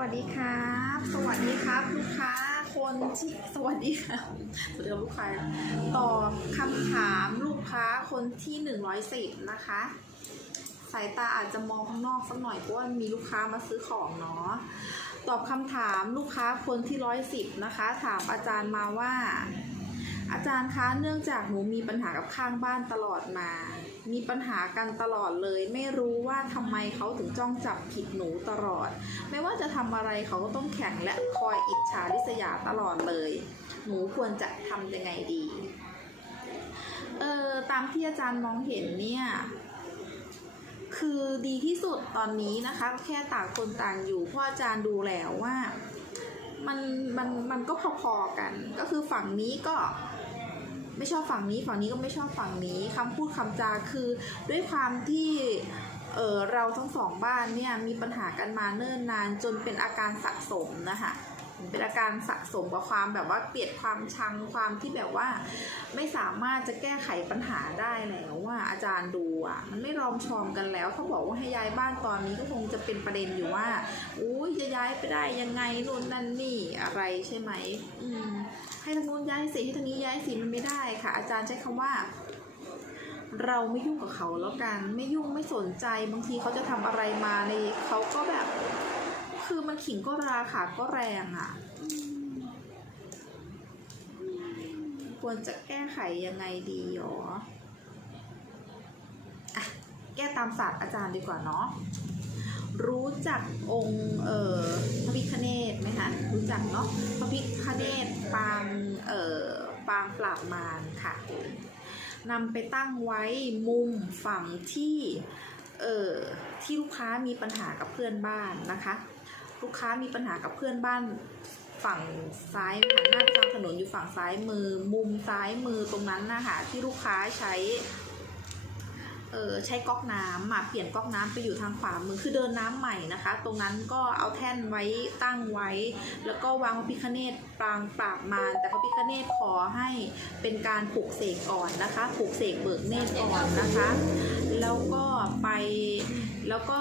วัสดีครับ สวัสดีครับ ลูกค้าคนที่สวัสดีครับสวัสดีลูกค้าตอบคำถามลูกค้าคนที่หนึ่งร้อยสิบนะคะ สายตาอาจจะมองข้างนอกสักหน่อยเพราะว่ามีลูกค้ามาซื้อของเนาะตอบคำถามลูกค้าคนที่ร้อยสิบนะคะ ถามอาจารย์มาว่า อาจารย์คะเนื่องจากหนูมีปัญหากับข้างบ้านตลอดมา มีปัญหากันตลอดเลย ไม่รู้ว่าทำไมเขาถึงจ้องจับผิดหนูตลอด ไม่ว่าจะทำอะไรเขาก็ต้องแข่งและคอยอิจฉาริษยาตลอดเลย หนูควรจะทำยังไงดี เออตามที่อาจารย์มองเห็นเนี่ยคือดีที่สุดตอนนี้นะคะ แค่ต่างคนต่างอยู่พราะอาจารย์ดูแล้วว่า มันมันมันก็พอๆกัน ก็คือฝั่งนี้ก็ไม่ชอบฝั่งนี้ ฝั่งนี้ก็ไม่ชอบฝั่งนี้คำพูดคำจาคือด้วยความที่เออเราทั้งสองบ้านเนี่ยมีปัญหากันมาเนิ่นนานจนเป็นอาการสะสมนะคะ เป็นอาการสะสมกับความแบบว่าเกลียดความชังความที่แบบว่า ไม่สามารถจะแก้ไขปัญหาได้แล้วว่าอาจารย์ดูอะมันไม่รอมชอมกันแล้วเขาบอกว่าให้ย้ายบ้านตอนนี้ก็คงจะเป็นประเด็นอยู่ว่าอุ้ยจะย้ายไปได้ยังไงนู่นนั่นนี่อะไรใช่ไหมอืมให้ทางนู้นย้ายสิให้ทางนี้ย้ายสิมันไม่ได้ค่ะ อาจารย์ใช้คำว่าเราไม่ยุ่งกับเขาแล้วกัน ไม่ยุ่งไม่สนใจบางทีเขาจะทำอะไรมาในเขาก็แบบ คือมันขิงก็ราขาก็แรงอะ ควรจะแก้ไขยังไงดีหรออะแก้ตามศาสตร์อาจารย์ดีกว่าเนาะรู้จักองค์เอ่อพระพิคเนตไหมคะรู้จักเนาะพระพิคเนตปางเอ่อปางปราบมารค่ะนำไปตั้งไว้มุมฝั่งที่เอ่อที่ลูกค้ามีปัญหากับเพื่อนบ้านนะคะ ลูกค้ามีปัญหากับเพื่อนบ้านฝั่งซ้ายหันหน้าไปทางถนนอยู่ฝั่งซ้ายมือ มุมซ้ายมือตรงนั้นนะคะที่ลูกค้าใช้เออใช้ก๊อกน้ำมาเปลี่ยนก๊อกน้ำไปอยู่ทางขวามือคือเดินน้ำใหม่นะคะ ตรงนั้นก็เอาแท่นไว้ตั้งไว้ แล้วก็วางพระพิคเนตปรางปราบมารแต่พระพิคเนตขอให้เป็นการปลุกเสกก่อนนะคะปลุกเสกเบิกเนตก่อนนะคะ แล้วก็ไปแล้วก็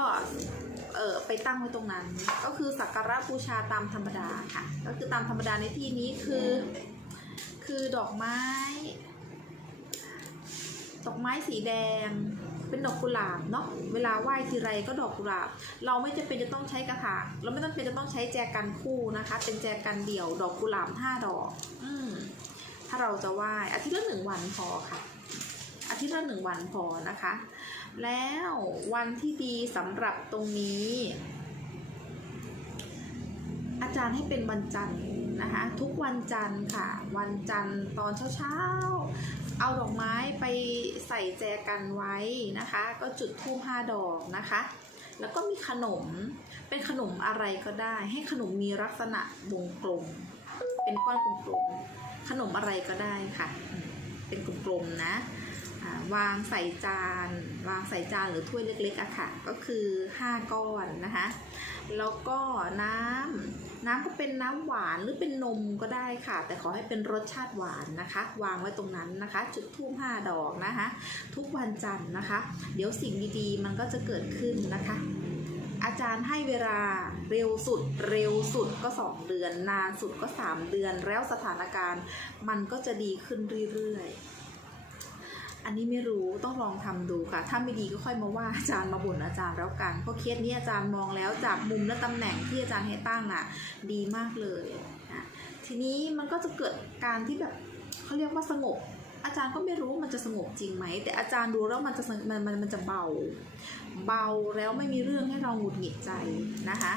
เออไปตั้งไว้ตรงนั้น ก็คือสักการะบูชาตามธรรมดาค่ะ ก็คือตามธรรมดาในที่นี้คือ คือดอกไม้ ดอกไม้สีแดง เป็นดอกกุหลาบเนาะเวลาไหว้ทีไรก็ดอกกุหลาบ เราไม่จำเป็นจะต้องใช้กระถางเราไม่ต้องเป็นจะต้องใช้แจกันคู่นะคะ เป็นแจกันเดี่ยวดอกกุหลาบห้าดอก อืมถ้าเราจะไหว้อาทิตย์ละหนึ่งวันพอค่ะ อาทิตย์ละหนึ่งวันพอนะคะ แล้ววันที่ดีสำหรับตรงนี้ อาจารย์ให้เป็นวันจันทร์นะคะ ทุกวันจันทร์ค่ะ วันจันทร์ตอนเช้าๆ เอาดอกไม้ไปใส่แจกันไว้นะคะ ก็จุดธูปห้าดอกนะคะแล้วก็มีขนม เป็นขนมอะไรก็ได้ ให้ขนมมีลักษณะวงกลม เป็นก้อนกลมๆ ขนมอะไรก็ได้ค่ะ เป็นกลมๆนะ อ่าวางใส่จาน วางใส่จานหรือถ้วยเล็กๆอะค่ะ ก็คือ 5 ก้อนนะคะ แล้วก็น้ำน้ำก็เป็นน้ำหวานหรือเป็นนมก็ได้ค่ะ แต่ขอให้เป็นรสชาติหวานนะคะ วางไว้ตรงนั้นนะคะ จุดทูบห้าดอกนะคะ ทุกวันจันทร์นะคะ เดี๋ยวสิ่งดีๆ มันก็จะเกิดขึ้นนะคะอาจารย์ให้เวลาเร็วสุดเร็วสุดก็ 2 เดือน นานสุดก็ 3 เดือน แล้วสถานการณ์มันก็จะดีขึ้นเรื่อยๆ อันนี้ไม่รู้ต้องลองทำดูค่ะ ถ้าไม่ดีก็ค่อยมาว่าอาจารย์มาบ่นอาจารย์แล้วกัน เพราะเคสนี้อาจารย์มองแล้วจากมุมและตำแหน่งที่อาจารย์ให้ตั้งน่ะ ดีมากเลยนะทีนี้มันก็จะเกิดการที่แบบเขาเรียกว่าสงบ อาจารย์ก็ไม่รู้ว่ามันจะสงบจริงไหม แต่อาจารย์ดูแล้วมันจะมันมันมันจะเบา เบาแล้วไม่มีเรื่องให้เราหงุดหงิดใจนะคะ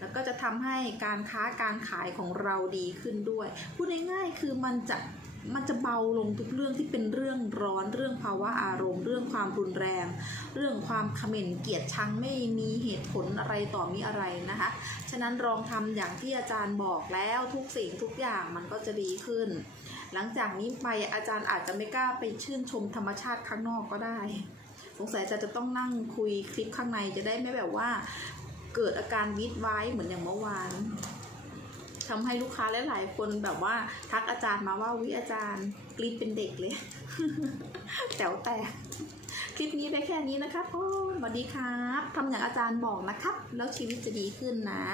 แล้วก็จะทำให้การค้าการขายของเราดีขึ้นด้วย พูดง่ายๆคือมันจะ มันจะเบาลงทุกเรื่องที่เป็นเรื่องร้อนเรื่องภาวะอารมณ์ เรื่องความรุนแรง เรื่องความขม่นเกียดชังไม่มีเหตุผลอะไรต่อมีอะไรนะคะ ฉะนั้นลองทำอย่างที่อาจารย์บอกแล้วทุกสิ่งทุกอย่างมันก็จะดีขึ้น หลังจากนี้ไปอาจารย์อาจจะไม่กล้าไปชื่นชมธรรมชาติข้างนอกก็ได้ สงสัยอาจารย์จะต้องนั่งคุยคลิปข้างในจะได้ไม่แบบว่า เกิดอาการวิดไว้เหมือนอย่างเมื่อวาน ทำให้ลูกค้าหลายๆคนแบบว่าทักอาจารย์มาว่าวิอาจารย์กรีดเป็นเด็กเลยแต๋วแต่คลิปนี้ไปแค่นี้นะครับโอ้สวัสดีครับทำอย่างอาจารย์บอกนะครับ แล้วชีวิตจะดีขึ้นนะ